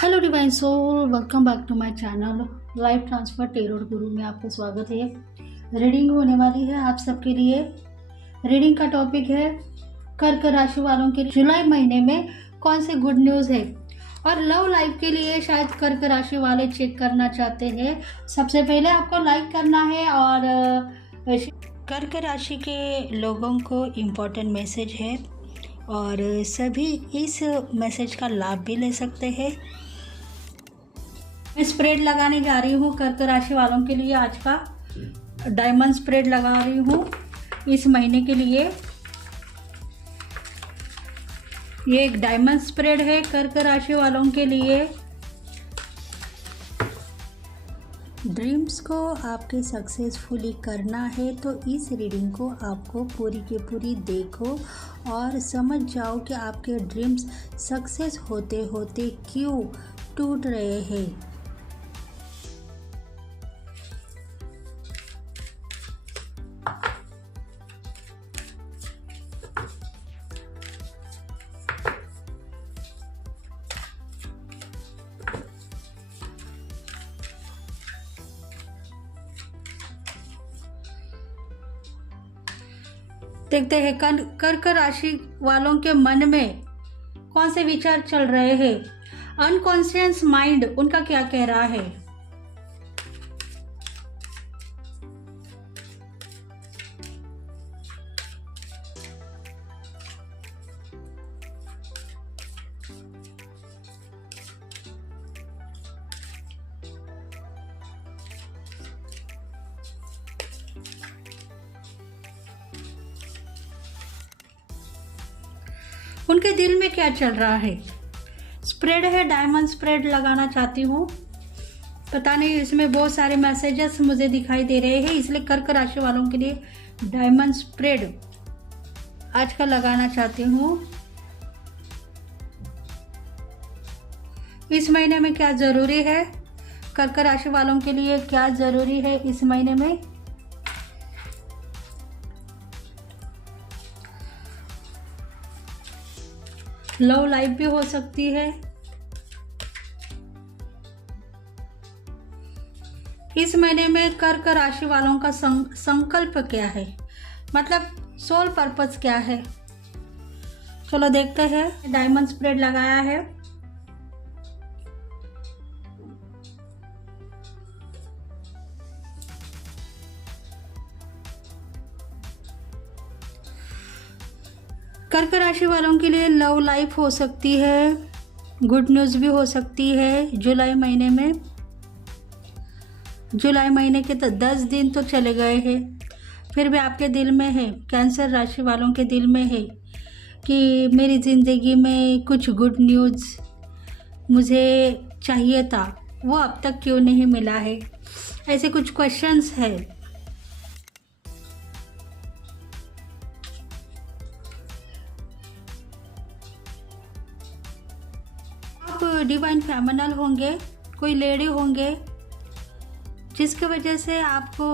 Hello divine soul, welcome back to my channel life transfer tarot guru में आपका स्वागत है। रीडिंग होने वाली है आप सबके लिए। रीडिंग का टॉपिक है कर्क राशि वालों के लिए जुलाई महीने में कौन से गुड न्यूज़ है। और लव लाइफ के लिए शायद कर्क राशि वाले चेक करना चाहते हैं। सबसे पहले आपको लाइक करना है और कर्क राशि के लोगों को इम्पोर्टेंट मैसेज है और सभी इस मैसेज का लाभ भी ले सकते हैं। मैं स्प्रेड लगाने जा रही हूँ कर्क राशि वालों के लिए। आज का डायमंड स्प्रेड लगा रही हूँ इस महीने के लिए। ये एक डायमंड स्प्रेड है कर्क राशि वालों के लिए। ड्रीम्स को आपके सक्सेसफुली करना है तो इस रीडिंग को आपको पूरी की पूरी देखो और समझ जाओ कि आपके ड्रीम्स सक्सेस होते होते क्यों टूट रहे हैं। देखते हैं कर्क राशि वालों के मन में कौन से विचार चल रहे हैं। अनकॉन्शियस माइंड उनका क्या कह रहा है। उनके दिल में क्या चल रहा है। स्प्रेड है, डायमंड स्प्रेड लगाना चाहती हूँ। पता नहीं, इसमें बहुत सारे मैसेजेस मुझे दिखाई दे रहे हैं, इसलिए कर्क राशि वालों के लिए डायमंड स्प्रेड आज का लगाना चाहती हूँ। इस महीने में क्या जरूरी है, कर्क राशि वालों के लिए क्या जरूरी है इस महीने में। लव लाइफ भी हो सकती है। इस महीने में कर्क राशि वालों का संकल्प क्या है, मतलब सोल पर्पस क्या है। चलो देखते हैं। डायमंड स्प्रेड लगाया है। कर्क राशि वालों के लिए लव लाइफ हो सकती है, गुड न्यूज़ भी हो सकती है जुलाई महीने में। जुलाई महीने के तो 10 दिन तो चले गए हैं, फिर भी आपके दिल में है, कैंसर राशि वालों के दिल में है कि मेरी ज़िंदगी में कुछ गुड न्यूज़ मुझे चाहिए था, वो अब तक क्यों नहीं मिला है। ऐसे कुछ क्वेश्चंस है। डिवाइन फेमिनल होंगे, कोई लेडी होंगे जिसकी वजह से आपको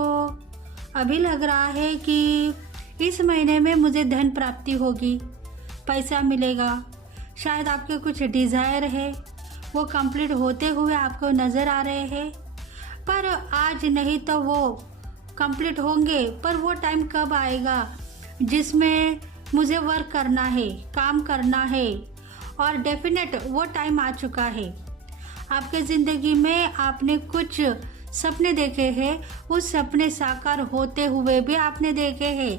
अभी लग रहा है कि इस महीने में मुझे धन प्राप्ति होगी, पैसा मिलेगा। शायद आपके कुछ डिज़ायर है वो कंप्लीट होते हुए आपको नज़र आ रहे हैं, पर आज नहीं तो वो कंप्लीट होंगे। पर वो टाइम कब आएगा जिसमें मुझे वर्क करना है, काम करना है, और डेफिनेट वो टाइम आ चुका है। आपके ज़िंदगी में आपने कुछ सपने देखे हैं, उस सपने साकार होते हुए भी आपने देखे हैं,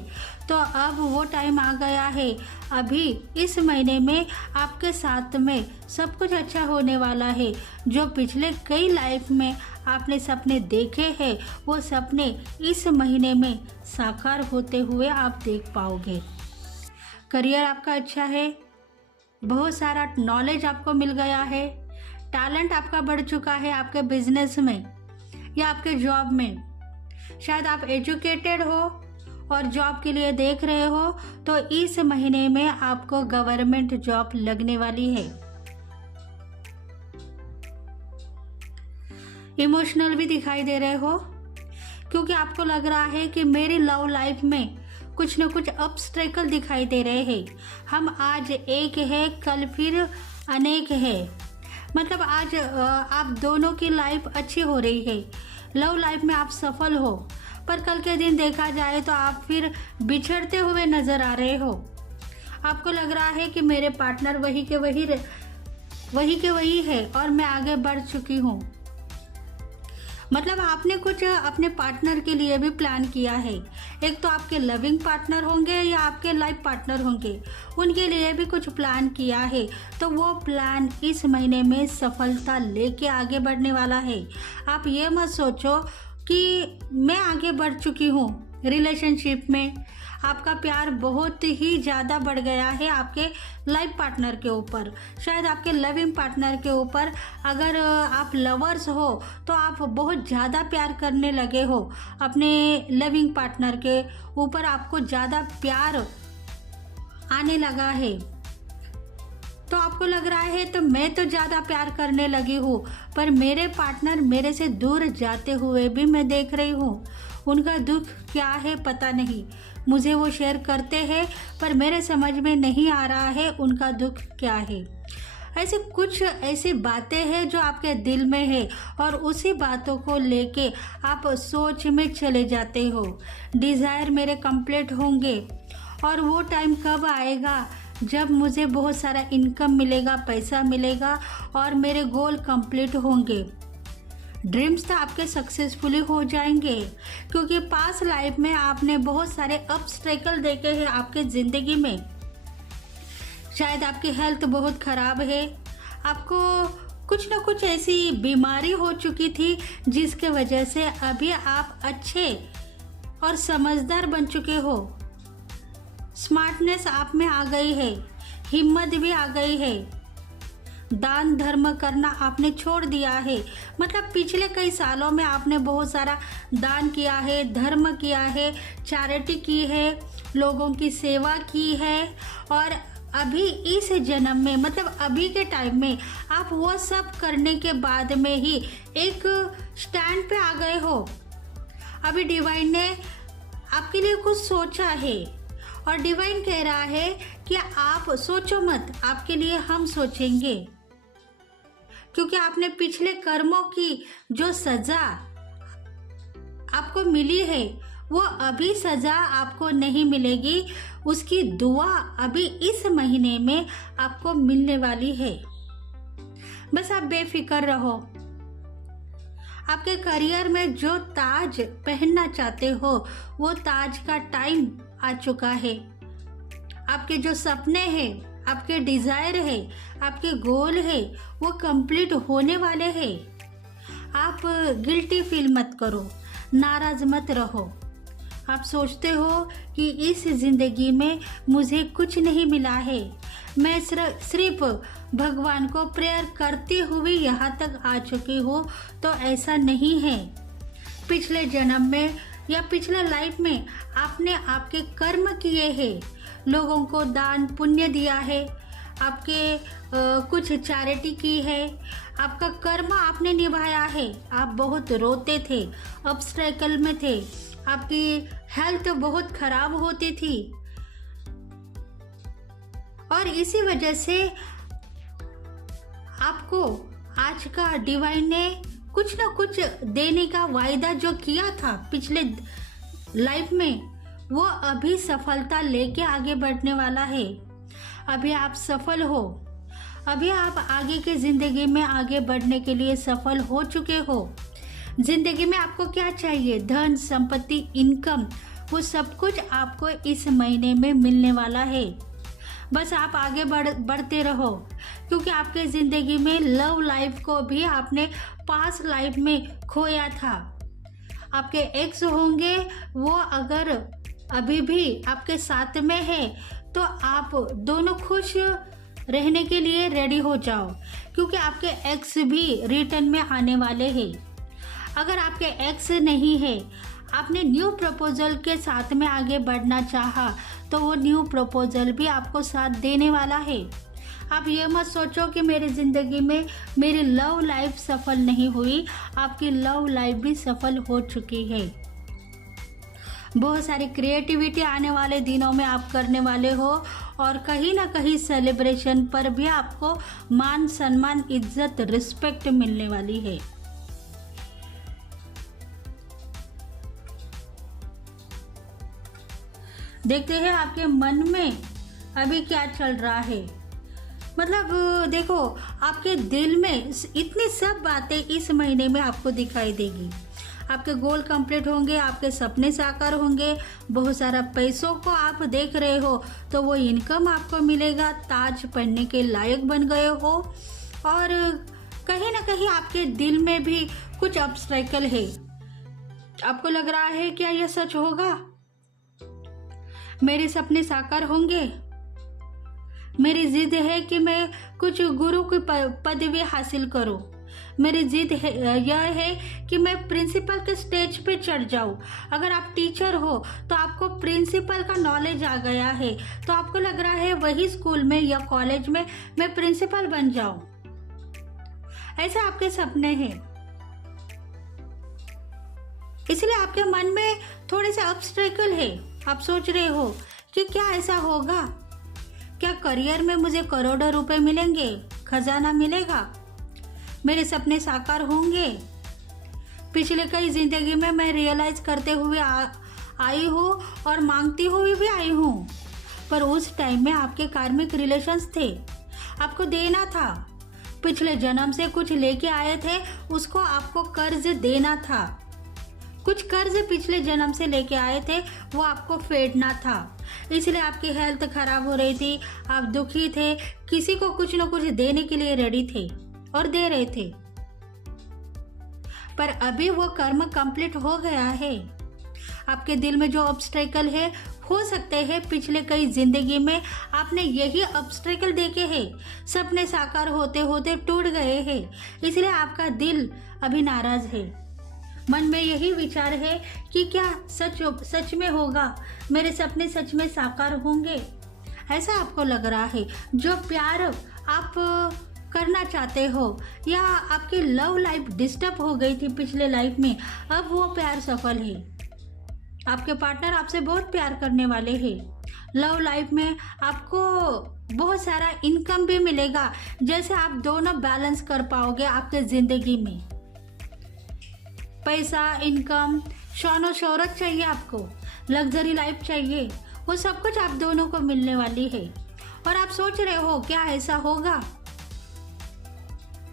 तो अब वो टाइम आ गया है। अभी इस महीने में आपके साथ में सब कुछ अच्छा होने वाला है। जो पिछले कई लाइफ में आपने सपने देखे हैं, वो सपने इस महीने में साकार होते हुए आप देख पाओगे। करियर आपका अच्छा है, बहुत सारा नॉलेज आपको मिल गया है, टैलेंट आपका बढ़ चुका है आपके बिजनेस में या आपके जॉब में। शायद आप एजुकेटेड हो और जॉब के लिए देख रहे हो, तो इस महीने में आपको गवर्नमेंट जॉब लगने वाली है। इमोशनल भी दिखाई दे रहे हो, क्योंकि आपको लग रहा है कि मेरी लव लाइफ में कुछ न कुछ ऑब्स्टेकल दिखाई दे रहे हैं। हम आज एक है, कल फिर अनेक है। मतलब आज आप दोनों की लाइफ अच्छी हो रही है, लव लाइफ में आप सफल हो, पर कल के दिन देखा जाए तो आप फिर बिछड़ते हुए नजर आ रहे हो। आपको लग रहा है कि मेरे पार्टनर वही के वही है और मैं आगे बढ़ चुकी हूँ। मतलब आपने कुछ अपने पार्टनर के लिए भी प्लान किया है। एक तो आपके लविंग पार्टनर होंगे या आपके लाइफ पार्टनर होंगे, उनके लिए भी कुछ प्लान किया है। तो वो प्लान इस महीने में सफलता लेके आगे बढ़ने वाला है। आप ये मत सोचो कि मैं आगे बढ़ चुकी हूँ रिलेशनशिप में। आपका प्यार बहुत ही ज़्यादा बढ़ गया है आपके लाइफ पार्टनर के ऊपर, शायद आपके लविंग पार्टनर के ऊपर। अगर आप लवर्स हो तो आप बहुत ज़्यादा प्यार करने लगे हो अपने लविंग पार्टनर के ऊपर, आपको ज़्यादा प्यार आने लगा है। तो आपको लग रहा है तो मैं तो ज़्यादा प्यार करने लगी हूँ, पर मेरे पार्टनर मेरे से दूर जाते हुए भी मैं देख रही हूँ। उनका दुख क्या है पता नहीं, मुझे वो शेयर करते हैं पर मेरे समझ में नहीं आ रहा है उनका दुख क्या है। ऐसे कुछ ऐसी बातें हैं जो आपके दिल में है और उसी बातों को लेके आप सोच में चले जाते हो। डिज़ायर मेरे कंप्लीट होंगे और वो टाइम कब आएगा जब मुझे बहुत सारा इनकम मिलेगा, पैसा मिलेगा और मेरे गोल कंप्लीट होंगे। ड्रीम्स तो आपके सक्सेसफुली हो जाएंगे, क्योंकि पास्ट लाइफ में आपने बहुत सारे ऑब्स्टेकल देखे हैं आपके ज़िंदगी में। शायद आपकी हेल्थ बहुत ख़राब है, आपको कुछ ना कुछ ऐसी बीमारी हो चुकी थी जिसके वजह से अभी आप अच्छे और समझदार बन चुके हो। स्मार्टनेस आप में आ गई है, हिम्मत भी आ गई है। दान धर्म करना आपने छोड़ दिया है। मतलब पिछले कई सालों में आपने बहुत सारा दान किया है, धर्म किया है, चैरिटी की है, लोगों की सेवा की है और अभी इस जन्म में, मतलब अभी के टाइम में आप वो सब करने के बाद में ही एक स्टैंड पे आ गए हो। अभी डिवाइन ने आपके लिए कुछ सोचा है और डिवाइन कह रहा है कि आप सोचो मत, आपके लिए हम सोचेंगे, क्योंकि आपने पिछले कर्मों की जो सजा आपको मिली है वो अभी सजा आपको नहीं मिलेगी, उसकी दुआ अभी इस महीने में आपको मिलने वाली है। बस आप बेफिक्र रहो। आपके करियर में जो ताज पहनना चाहते हो वो ताज का टाइम आ चुका है। आपके जो सपने हैं, आपके डिजायर है, आपके गोल है, वो कंप्लीट होने वाले हैं। आप गिल्टी फील मत करो, नाराज मत रहो। आप सोचते हो कि इस जिंदगी में मुझे कुछ नहीं मिला है, मैं सिर्फ भगवान को प्रेयर करती हुई यहाँ तक आ चुकी हूँ, तो ऐसा नहीं है। पिछले जन्म में या पिछले लाइफ में आपने आपके कर्म किए हैं, लोगों को दान पुण्य दिया है, आपके कुछ चैरिटी की है, आपका कर्म आपने निभाया है। आप बहुत रोते थे, ऑब्स्टेकल में थे, आपकी हेल्थ बहुत खराब होती थी और इसी वजह से आपको आज का डिवाइन ने कुछ ना कुछ देने का वायदा जो किया था पिछले लाइफ में, वो अभी सफलता लेके आगे बढ़ने वाला है। अभी आप सफल हो, अभी आप आगे की जिंदगी में आगे बढ़ने के लिए सफल हो चुके हो। जिंदगी में आपको क्या चाहिए? धन, संपत्ति, इनकम, वो सब कुछ आपको इस महीने में मिलने वाला है। बस आप आगे बढ़ते रहो, क्योंकि आपके ज़िंदगी में लव लाइफ को भी आपने पास्ट लाइफ में खोया था। आपके एक्स होंगे, वो अगर अभी भी आपके साथ में है तो आप दोनों खुश रहने के लिए रेडी हो जाओ, क्योंकि आपके एक्स भी रिटर्न में आने वाले हैं। अगर आपके एक्स नहीं है, आपने न्यू प्रपोजल के साथ में आगे बढ़ना चाहा, तो वो न्यू प्रपोजल भी आपको साथ देने वाला है। आप ये मत सोचो कि मेरी ज़िंदगी में मेरी लव लाइफ सफल नहीं हुई, आपकी लव लाइफ भी सफल हो चुकी है। बहुत सारी क्रिएटिविटी आने वाले दिनों में आप करने वाले हो, और कहीं ना कहीं सेलिब्रेशन पर भी आपको मान सम्मान, इज्जत, रिस्पेक्ट मिलने वाली है। देखते हैं आपके मन में अभी क्या चल रहा है। मतलब देखो, आपके दिल में इतनी सब बातें इस महीने में आपको दिखाई देगी। आपके गोल कंप्लीट होंगे, आपके सपने साकार होंगे, बहुत सारा पैसों को आप देख रहे हो तो वो इनकम आपको मिलेगा, ताज पहनने के लायक बन गए हो। और कहीं ना कहीं आपके दिल में भी कुछ ऑब्स्टेकल है। आपको लग रहा है क्या यह सच होगा? मेरे सपने साकार होंगे। मेरी जिद है कि मैं कुछ गुरु की पदवी हासिल करूं। मेरी जिद यह है कि मैं प्रिंसिपल के स्टेज पे चढ़ जाऊं। अगर आप टीचर हो तो आपको प्रिंसिपल का नॉलेज आ गया है, तो आपको लग रहा है वही स्कूल में या कॉलेज में मैं प्रिंसिपल बन जाऊं। ऐसे आपके सपने हैं, इसलिए आपके मन में थोड़े से ऑब्स्टेकल है। आप सोच रहे हो कि क्या ऐसा होगा? क्या करियर में मुझे करोड़ों रुपए मिलेंगे, खजाना मिलेगा, मेरे सपने साकार होंगे? पिछले कई जिंदगी में मैं रियलाइज करते हुए आई हूँ और मांगती हुई भी आई हूँ, पर उस टाइम में आपके कार्मिक रिलेशंस थे, आपको देना था। पिछले जन्म से कुछ लेके आए थे, उसको आपको कर्ज देना था। कुछ कर्ज पिछले जन्म से लेके आए थे, वो आपको फेडना था। इसलिए आपकी हेल्थ खराब हो रही थी, आप दुखी थे, किसी को कुछ न कुछ देने के लिए रेडी थे और दे रहे थे। पर अभी वो कर्म कंप्लीट हो गया है। आपके दिल में जो ऑब्स्टेकल है, हो सकते हैं पिछले कई जिंदगी में आपने यही ऑब्स्टेकल देखे हैं, सपने साकार होते होते टूट गए हैं, इसलिए आपका दिल अभी नाराज है। मन में यही विचार है कि क्या सच में होगा, मेरे सपने सच में साकार होंगे, ऐसा आपको लग रहा है। जो प्यार आप करना चाहते हो, या आपकी लव लाइफ डिस्टर्ब हो गई थी पिछले लाइफ में, अब वो प्यार सफल है। आपके पार्टनर आपसे बहुत प्यार करने वाले हैं। लव लाइफ में आपको बहुत सारा इनकम भी मिलेगा, जैसे आप दोनों बैलेंस कर पाओगे आपके जिंदगी में। पैसा, इनकम, शान शौहरत चाहिए आपको, लग्जरी लाइफ चाहिए, वो सब कुछ आप दोनों को मिलने वाली है। और आप सोच रहे हो क्या ऐसा होगा,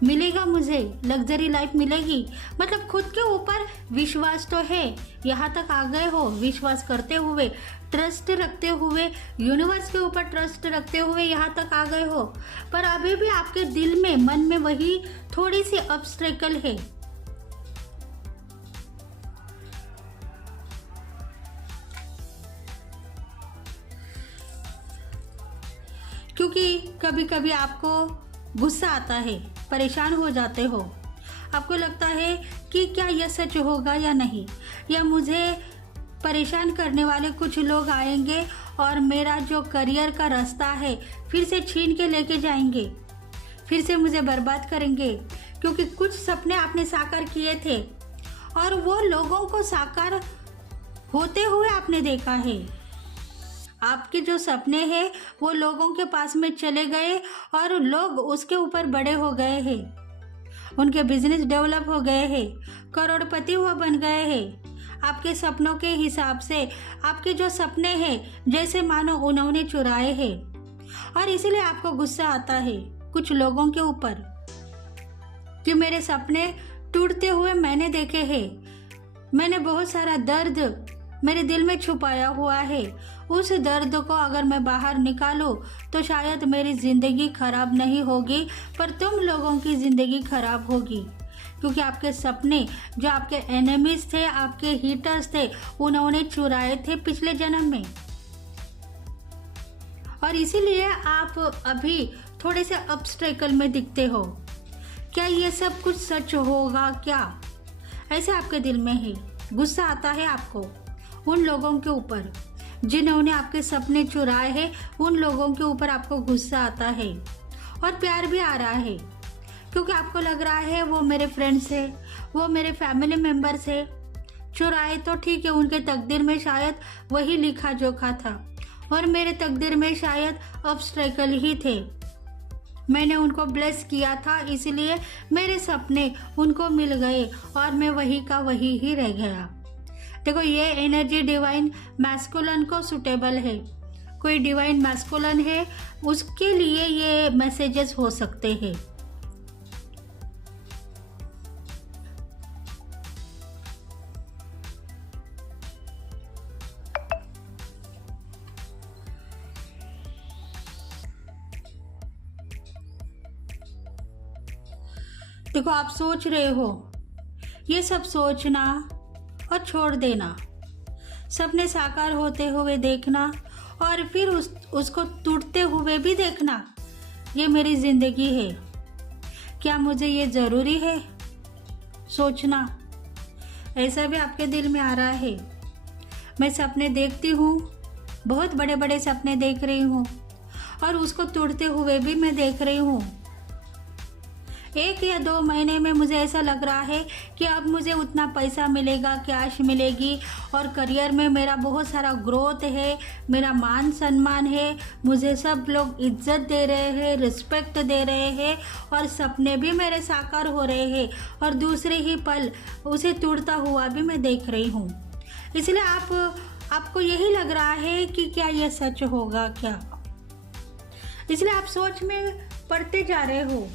मिलेगा मुझे लग्जरी लाइफ मिलेगी? मतलब खुद के ऊपर विश्वास तो है, यहाँ तक आ गए हो, विश्वास करते हुए, ट्रस्ट रखते हुए, यूनिवर्स के ऊपर ट्रस्ट रखते हुए यहाँ तक आ गए हो, पर अभी भी आपके दिल में, मन में वही थोड़ी सी ऑब्स्टेकल है। क्योंकि कभी कभी आपको गुस्सा आता है, परेशान हो जाते हो, आपको लगता है कि क्या यह सच होगा या नहीं, या मुझे परेशान करने वाले कुछ लोग आएंगे और मेरा जो करियर का रास्ता है फिर से छीन के लेके जाएंगे, फिर से मुझे बर्बाद करेंगे। क्योंकि कुछ सपने आपने साकार किए थे और वो लोगों को साकार होते हुए आपने देखा है। आपके जो सपने हैं वो लोगों के पास में चले गए और लोग उसके ऊपर बड़े हो गए हैं, उनके बिजनेस डेवलप हो गए हैं, करोड़पति हुआ बन गए हैं। आपके सपनों के हिसाब से आपके जो सपने हैं जैसे मानो उन्होंने चुराए हैं, और इसीलिए आपको गुस्सा आता है कुछ लोगों के ऊपर कि मेरे सपने टूटते हुए मैंने देखे हैं, मैंने बहुत सारा दर्द मेरे दिल में छुपाया हुआ है, उस दर्द को अगर मैं बाहर निकालूं तो शायद मेरी ज़िंदगी खराब नहीं होगी, पर तुम लोगों की ज़िंदगी खराब होगी। क्योंकि आपके सपने जो आपके एनिमीज थे, आपके हीटर्स थे, उन्होंने चुराए थे पिछले जन्म में, और इसीलिए आप अभी थोड़े से ऑब्स्टेकल में दिखते हो। क्या ये सब कुछ सच होगा क्या, ऐसे आपके दिल में है। गुस्सा आता है आपको उन लोगों के ऊपर जिन्होंने आपके सपने चुराए हैं, उन लोगों के ऊपर आपको गुस्सा आता है, और प्यार भी आ रहा है क्योंकि आपको लग रहा है वो मेरे फ्रेंड्स है, वो मेरे फैमिली मेम्बर्स है, चुराए तो ठीक है, उनके तकदीर में शायद वही लिखा जोखा था और मेरे तकदीर में शायद ऑब्स्टेकल ही थे। मैंने उनको ब्लेस किया था, इसलिए मेरे सपने उनको मिल गए और मैं वही का वही ही रह गया। देखो, ये एनर्जी डिवाइन मैस्कुलिन को सूटेबल है। कोई डिवाइन मैस्कुलिन है उसके लिए ये मैसेजेस हो सकते हैं। देखो, आप सोच रहे हो, ये सब सोचना और छोड़ देना, सपने साकार होते हुए देखना और फिर उसको टूटते हुए भी देखना, ये मेरी जिंदगी है। क्या मुझे ये ज़रूरी है सोचना? ऐसा भी आपके दिल में आ रहा है। मैं सपने देखती हूँ, बहुत बड़े बड़े सपने देख रही हूँ और उसको टूटते हुए भी मैं देख रही हूँ। 1 या 2 महीने में मुझे ऐसा लग रहा है कि अब मुझे उतना पैसा मिलेगा, कैश मिलेगी और करियर में मेरा बहुत सारा ग्रोथ है, मेरा मान सम्मान है, मुझे सब लोग इज्जत दे रहे हैं, रिस्पेक्ट दे रहे हैं और सपने भी मेरे साकार हो रहे हैं और दूसरे ही पल उसे टूटता हुआ भी मैं देख रही हूँ। इसलिए आपको यही लग रहा है कि क्या यह सच होगा क्या? इसलिए आप सोच में पड़ते जा रहे हो।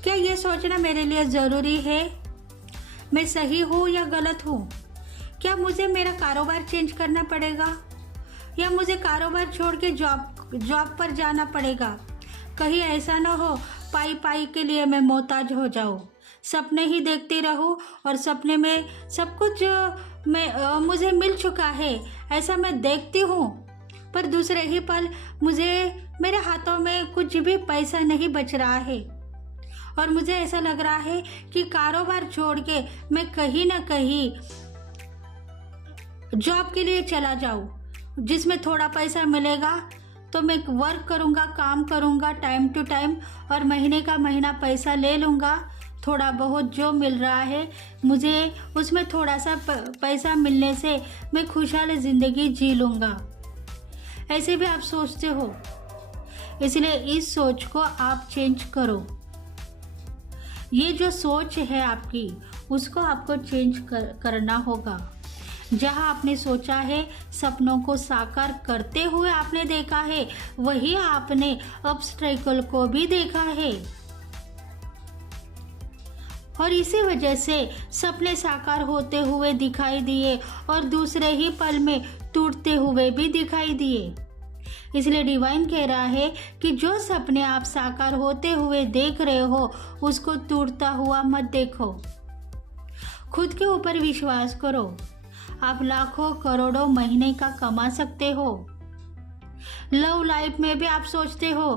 क्या ये सोचना मेरे लिए ज़रूरी है? मैं सही हूँ या गलत हूँ? क्या मुझे मेरा कारोबार चेंज करना पड़ेगा या मुझे कारोबार छोड़ के जॉब पर जाना पड़ेगा? कहीं ऐसा ना हो पाई पाई के लिए मैं मोहताज हो जाऊँ, सपने ही देखती रहूँ और सपने में सब कुछ मुझे मिल चुका है ऐसा मैं देखती हूँ, पर दूसरे ही पल मेरे हाथों में कुछ भी पैसा नहीं बच रहा है और मुझे ऐसा लग रहा है कि कारोबार छोड़ के मैं कहीं ना कहीं जॉब के लिए चला जाऊं, जिसमें थोड़ा पैसा मिलेगा तो मैं वर्क करूंगा, काम करूंगा टाइम टू टाइम और महीने का महीना पैसा ले लूंगा। थोड़ा बहुत जो मिल रहा है मुझे उसमें थोड़ा सा पैसा मिलने से मैं खुशहाल ज़िंदगी जी लूँगा। ऐसे भी आप सोचते हो, इसलिए इस सोच को आप चेंज करो। ये जो सोच है आपकी, उसको आपको चेंज करना होगा। जहाँ आपने सोचा है, सपनों को साकार करते हुए आपने देखा है, वही आपने ऑब्स्टेकल को भी देखा है और इसी वजह से सपने साकार होते हुए दिखाई दिए और दूसरे ही पल में टूटते हुए भी दिखाई दिए। इसलिए डिवाइन कह रहा है कि जो सपने आप साकार होते हुए देख रहे हो उसको टूटता हुआ मत देखो। खुद के ऊपर विश्वास करो। आप लाखों करोड़ों महीने का कमा सकते हो। लव लाइफ में भी आप सोचते हो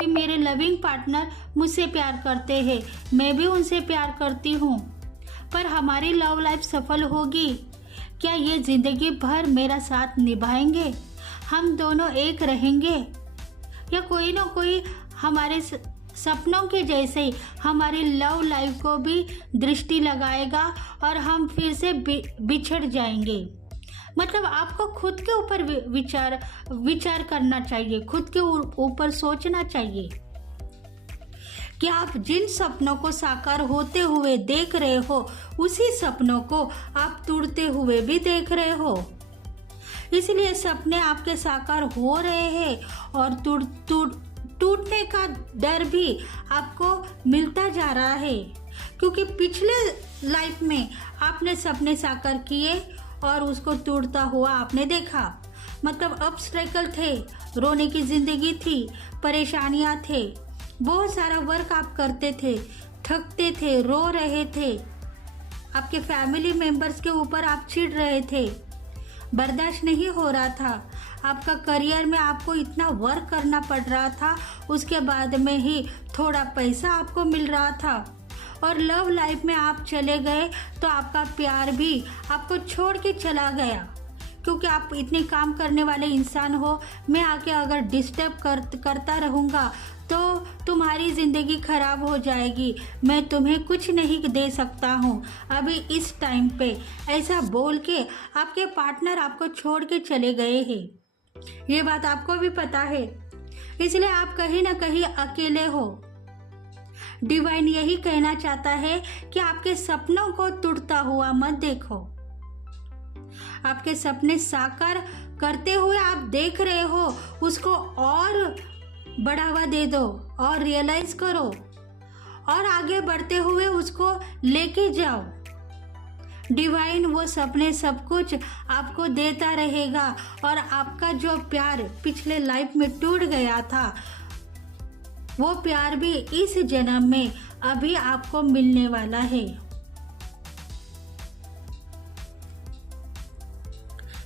कि मेरे लविंग पार्टनर मुझसे प्यार करते हैं, मैं भी उनसे प्यार करती हूँ, पर हमारी लव लाइफ सफल होगी क्या? ये जिंदगी भर मेरा साथ निभाएंगे? हम दोनों एक रहेंगे या कोई ना कोई हमारे सपनों के जैसे ही हमारी लव लाइफ को भी दृष्टि लगाएगा और हम फिर से बिछड़ जाएंगे? मतलब आपको खुद के ऊपर विचार करना चाहिए, खुद के ऊपर सोचना चाहिए कि आप जिन सपनों को साकार होते हुए देख रहे हो उसी सपनों को आप टूटते हुए भी देख रहे हो। इसलिए सपने आपके साकार हो रहे हैं और टूटने का डर भी आपको मिलता जा रहा है, क्योंकि पिछले लाइफ में आपने सपने साकार किए और उसको टूटता हुआ आपने देखा। मतलब ऑब्स्टेकल थे, रोने की ज़िंदगी थी, परेशानियां थे, बहुत सारा वर्क आप करते थे, थकते थे, रो रहे थे, आपके फैमिली मेंबर्स के ऊपर आप चिढ़ रहे थे, बर्दाश्त नहीं हो रहा था, आपका करियर में आपको इतना वर्क करना पड़ रहा था, उसके बाद में ही थोड़ा पैसा आपको मिल रहा था और लव लाइफ में आप चले गए तो आपका प्यार भी आपको छोड़ के चला गया, क्योंकि आप इतने काम करने वाले इंसान हो। मैं आके अगर डिस्टर्ब करता रहूँगा तो तुम्हारी ज़िंदगी खराब हो जाएगी, मैं तुम्हें कुछ नहीं दे सकता हूँ अभी इस टाइम पे। ऐसा बोल के आपके पार्टनर आपको छोड़ के चले गए हैं। ये बात आपको भी पता है, इसलिए आप कहीं ना कहीं अकेले हो। डिवाइन यही कहना चाहता है कि आपके सपनों को टूटता हुआ मत देखो। आपके सपने साकार करते हुए आप देख रहे हो, उसको और बढ़ावा दे दो और रियलाइज करो और आगे बढ़ते हुए उसको लेके जाओ। डिवाइन वो सपने सब कुछ आपको देता रहेगा और आपका जो प्यार पिछले लाइफ में टूट गया था, वो प्यार भी इस जन्म में अभी आपको मिलने वाला है।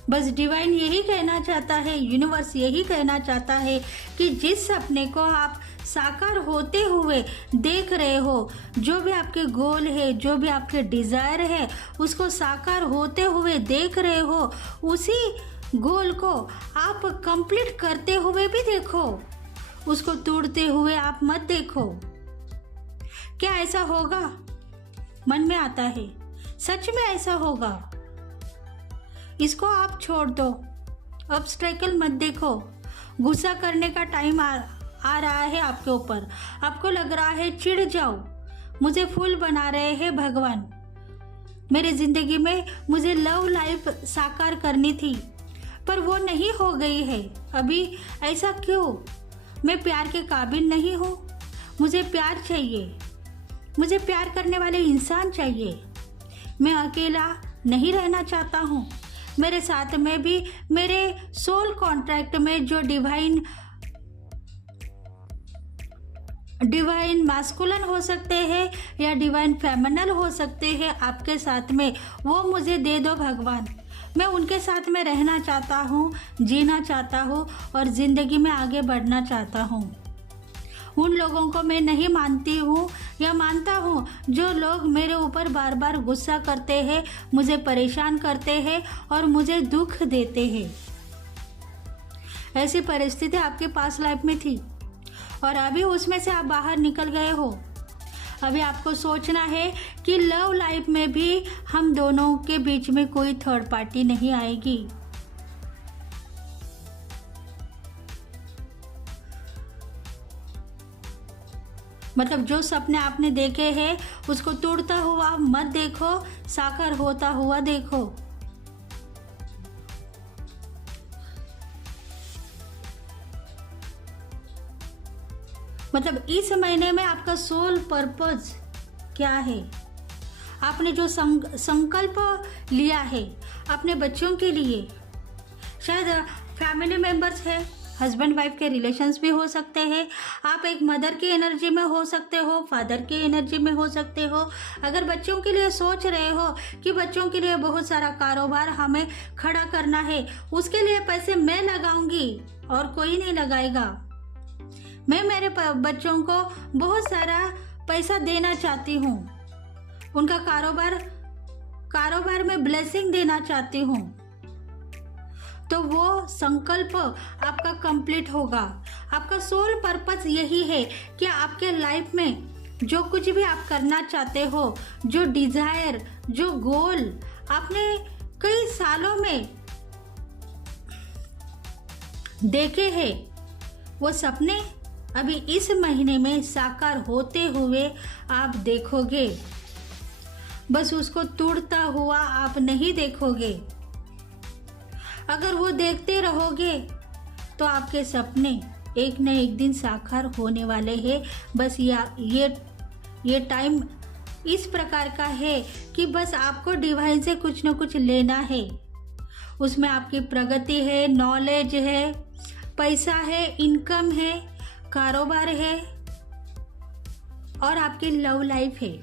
बस डिवाइन यही कहना चाहता है, यूनिवर्स यही कहना चाहता है कि जिस सपने को आप साकार होते हुए देख रहे हो, जो भी आपके गोल है, जो भी आपके डिज़ायर है, उसको साकार होते हुए देख रहे हो, उसी गोल को आप कंप्लीट करते हुए भी देखो, उसको तोड़ते हुए आप मत देखो। क्या ऐसा होगा? मन में आता है, सच में ऐसा होगा। इसको आप छोड़ दो, ऑब्स्टेकल मत देखो। गुस्सा करने का टाइम आ रहा है आपके ऊपर, आपको लग रहा है चिढ़ जाओ, मुझे फूल बना रहे हैं भगवान, मेरे जिंदगी में मुझे लव लाइफ साकार करनी थी पर वो नहीं हो गई है अभी। ऐसा क्यों? मैं प्यार के काबिल नहीं हूँ, मुझे प्यार चाहिए, मुझे प्यार करने वाले इंसान चाहिए। मैं अकेला नहीं रहना चाहता हूँ, मेरे साथ में भी मेरे सोल कॉन्ट्रैक्ट में जो डिवाइन मैस्कुलिन हो सकते हैं या डिवाइन फेमिनल हो सकते हैं आपके साथ में, वो मुझे दे दो भगवान। मैं उनके साथ में रहना चाहता हूँ, जीना चाहता हूँ और ज़िंदगी में आगे बढ़ना चाहता हूँ। उन लोगों को मैं नहीं मानती हूँ या मानता हूँ जो लोग मेरे ऊपर बार बार गुस्सा करते हैं, मुझे परेशान करते हैं और मुझे दुख देते हैं। ऐसी परिस्थिति आपके पास लाइफ में थी और अभी उसमें से आप बाहर निकल गए हो। अभी आपको सोचना है कि लव लाइफ में भी हम दोनों के बीच में कोई थर्ड पार्टी नहीं आएगी। मतलब जो सपने आपने देखे हैं उसको टूटता हुआ मत देखो, साकार होता हुआ देखो। मतलब इस महीने में आपका सोल पर्पस क्या है? आपने जो संकल्प लिया है अपने बच्चों के लिए, शायद फैमिली मेंबर्स है, हस्बैंड वाइफ के रिलेशंस भी हो सकते हैं, आप एक मदर की एनर्जी में हो सकते हो, फादर की एनर्जी में हो सकते हो। अगर बच्चों के लिए सोच रहे हो कि बच्चों के लिए बहुत सारा कारोबार हमें खड़ा करना है, उसके लिए पैसे मैं लगाऊंगी और कोई नहीं लगाएगा। मैं मेरे बच्चों को बहुत सारा पैसा देना चाहती हूँ, उनका कारोबार में ब्लेसिंग देना चाहती हूँ, तो वो संकल्प आपका कंप्लीट होगा। आपका सोल पर्पस यही है कि आपके लाइफ में जो कुछ भी आप करना चाहते हो, जो डिजायर, जो गोल आपने कई सालों में देखे हैं, वो सपने अभी इस महीने में साकार होते हुए आप देखोगे। बस उसको टूटता हुआ आप नहीं देखोगे। अगर वो देखते रहोगे तो आपके सपने एक न एक दिन साकार होने वाले हैं। बस ये टाइम इस प्रकार का है कि बस आपको डिवाइन से कुछ न कुछ लेना है। उसमें आपकी प्रगति है, नॉलेज है, पैसा है, इनकम है, कारोबार है और आपकी लव लाइफ है।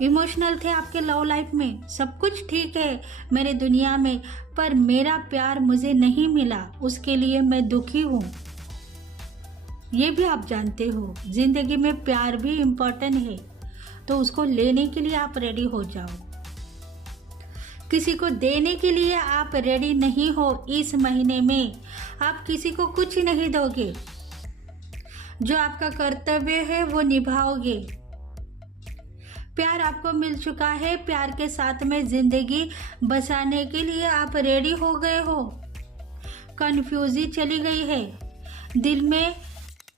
इमोशनल थे आपके लव लाइफ में, सब कुछ ठीक है मेरे दुनिया में, पर मेरा प्यार मुझे नहीं मिला, उसके लिए मैं दुखी हूँ। ये भी आप जानते हो, जिंदगी में प्यार भी इम्पोर्टेंट है, तो उसको लेने के लिए आप रेडी हो जाओ। किसी को देने के लिए आप रेडी नहीं हो इस महीने में, आप किसी को कुछ नहीं दोगे। जो आपका कर्तव्य है वो निभाओगे। प्यार आपको मिल चुका है, प्यार के साथ में जिंदगी बसाने के लिए आप रेडी हो गए हो। कन्फ्यूजी चली गई है, दिल में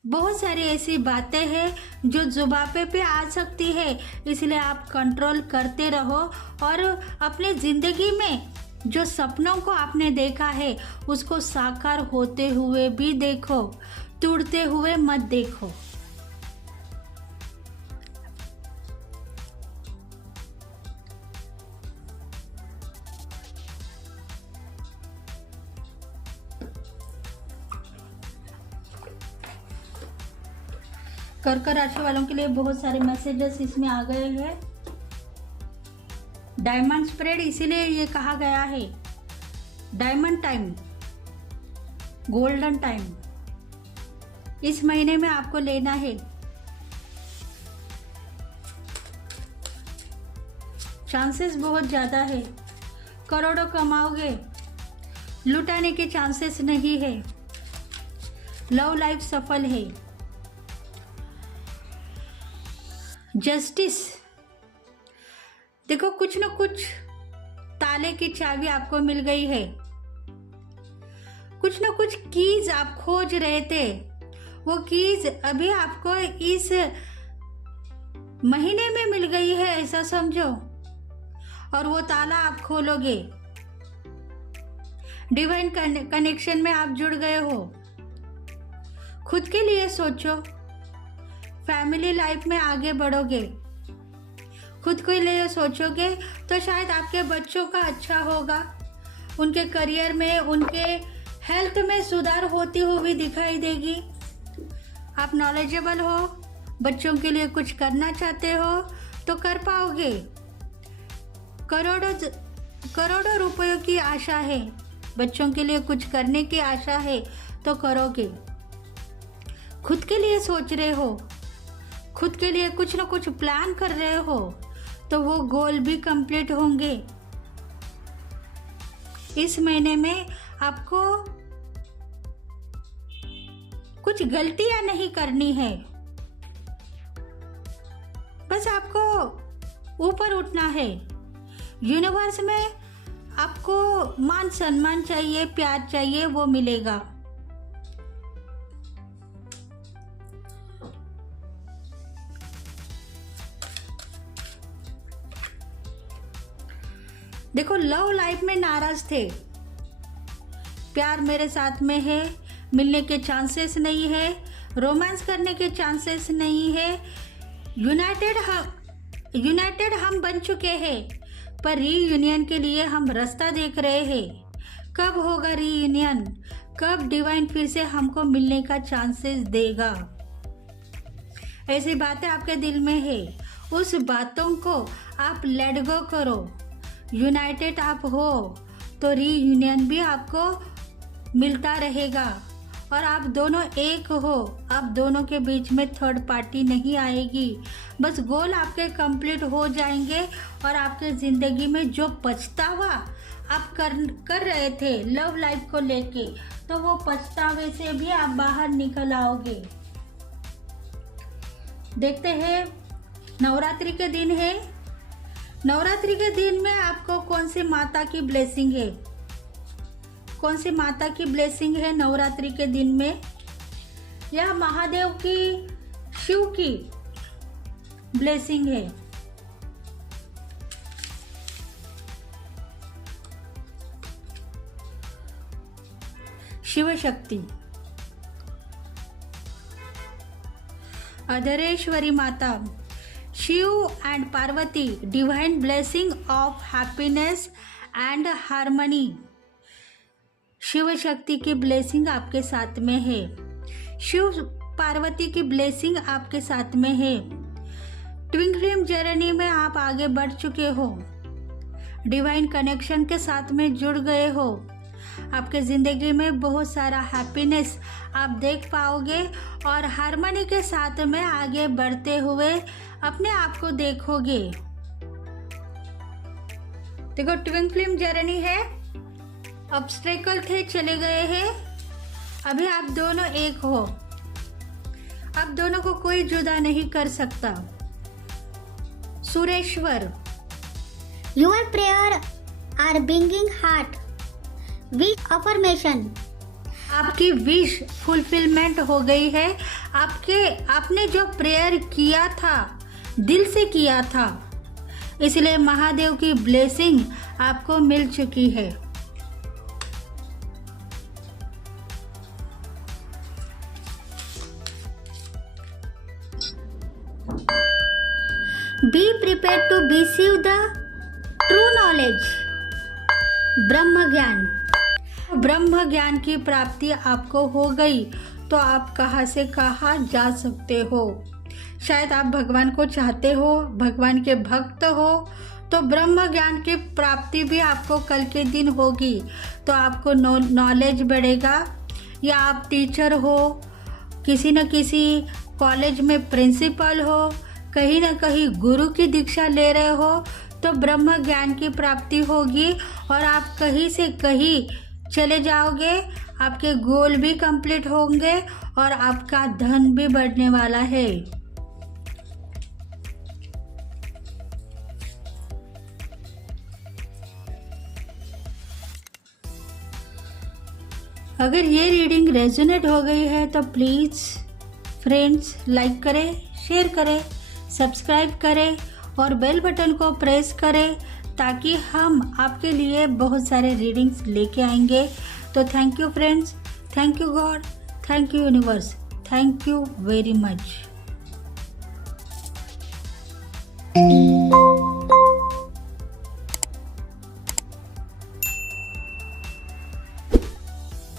बहुत सारी ऐसी बातें हैं जो जुबान पे आ सकती है, इसलिए आप कंट्रोल करते रहो और अपने ज़िंदगी में जो सपनों को आपने देखा है उसको साकार होते हुए भी देखो, टूटते हुए मत देखो। कर्क राशि वालों के लिए बहुत सारे मैसेजेस इसमें आ गए हैं। डायमंड स्प्रेड, इसीलिए ये कहा गया है डायमंड टाइम, गोल्डन टाइम इस महीने में आपको लेना है। चांसेस बहुत ज्यादा है, करोड़ों कमाओगे, लुटाने के चांसेस नहीं है। लव लाइफ सफल है। जस्टिस, देखो कुछ न कुछ ताले की चाबी आपको मिल गई है। कुछ न कुछ कीज आप खोज रहे थे, वो कीज अभी आपको इस महीने में मिल गई है, ऐसा समझो, और वो ताला आप खोलोगे। डिवाइन कनेक्शन में आप जुड़ गए हो। खुद के लिए सोचो, फैमिली लाइफ में आगे बढ़ोगे। खुद के लिए सोचोगे तो शायद आपके बच्चों का अच्छा होगा, उनके करियर में, उनके हेल्थ में सुधार होती हुई दिखाई देगी। आप नॉलेजेबल हो, बच्चों के लिए कुछ करना चाहते हो तो कर पाओगे। करोड़ों रुपयों की आशा है, बच्चों के लिए कुछ करने की आशा है तो करोगे। खुद के लिए सोच रहे हो, खुद के लिए कुछ न कुछ प्लान कर रहे हो तो वो गोल भी कंप्लीट होंगे। इस महीने में आपको कुछ गलतियां नहीं करनी है, बस आपको ऊपर उठना है। यूनिवर्स में आपको मान सम्मान चाहिए, प्यार चाहिए, वो मिलेगा। देखो, लव लाइफ में नाराज थे, प्यार मेरे साथ में है, मिलने के चांसेस नहीं है, रोमांस करने के चांसेस नहीं है। यूनाइटेड हम बन चुके हैं, पर रीयूनियन के लिए हम रास्ता देख रहे हैं। कब होगा रीयूनियन, कब डिवाइन फिर से हमको मिलने का चांसेस देगा। ऐसी बातें आपके दिल में है, उस बातों को आप लेट गो करो। यूनाइटेड आप हो तो रीयूनियन भी आपको मिलता रहेगा, और आप दोनों एक हो, आप दोनों के बीच में थर्ड पार्टी नहीं आएगी। बस गोल आपके कंप्लीट हो जाएंगे और आपके ज़िंदगी में जो पछतावा आप कर रहे थे लव लाइफ को लेके, तो वो पछतावे से भी आप बाहर निकल आओगे। देखते हैं, नवरात्रि के दिन है, नवरात्रि के दिन में आपको कौन सी माता की ब्लेसिंग है, कौन सी माता की ब्लेसिंग है नवरात्रि के दिन में, या महादेव की, शिव की ब्लेसिंग है। Shiv Shakti, Adhareshwari Mata, Shiv and Parvati, divine blessing of happiness and harmony. Shiv Shakti की ब्लेसिंग आपके साथ में है, शिव पार्वती की ब्लेसिंग आपके साथ में है। ट्विन फ्लेम जर्नी में आप आगे बढ़ चुके हो, डिवाइन कनेक्शन के साथ में जुड़ गए हो। आपके ज़िंदगी में बहुत सारा हैप्पीनेस आप देख पाओगे और हार्मनी के साथ में आगे बढ़ते हुए अपने आप को देखोगे। देखो, ट्विन फ्लेम जर्नी है, ऑब्स्टेकल थे, चले गए हैं, अभी आप दोनों एक हो। अब दोनों को कोई जुदा नहीं कर सकता। Sureshwar, Your prayer are bringing heart. Wish affirmation. आपकी विश फुलफिलमेंट हो गई है। आपने जो प्रेयर किया था, दिल से किया था, इसलिए महादेव की ब्लेसिंग आपको मिल चुकी है। Be prepared to receive the true knowledge. ब्रह्म ज्ञान। ब्रह्म ज्ञान की प्राप्ति आपको हो गई तो आप कहाँ से कहाँ जा सकते हो। शायद आप भगवान को चाहते हो, भगवान के भक्त हो, तो ब्रह्म ज्ञान की प्राप्ति भी आपको कल के दिन होगी। तो आपको नॉलेज बढ़ेगा, या आप टीचर हो, किसी न किसी कॉलेज में प्रिंसिपल हो, कहीं ना कहीं गुरु की दीक्षा ले रहे हो, तो ब्रह्म ज्ञान की प्राप्ति होगी और आप कहीं से कहीं चले जाओगे। आपके गोल भी कंप्लीट होंगे और आपका धन भी बढ़ने वाला है। अगर ये रीडिंग रेजोनेट हो गई है तो प्लीज़ फ्रेंड्स लाइक करें, शेयर करें, सब्सक्राइब करें और बेल बटन को प्रेस करें, ताकि हम आपके लिए बहुत सारे रीडिंग्स लेके आएंगे। तो thank you friends, thank you God, thank you universe, thank you very much.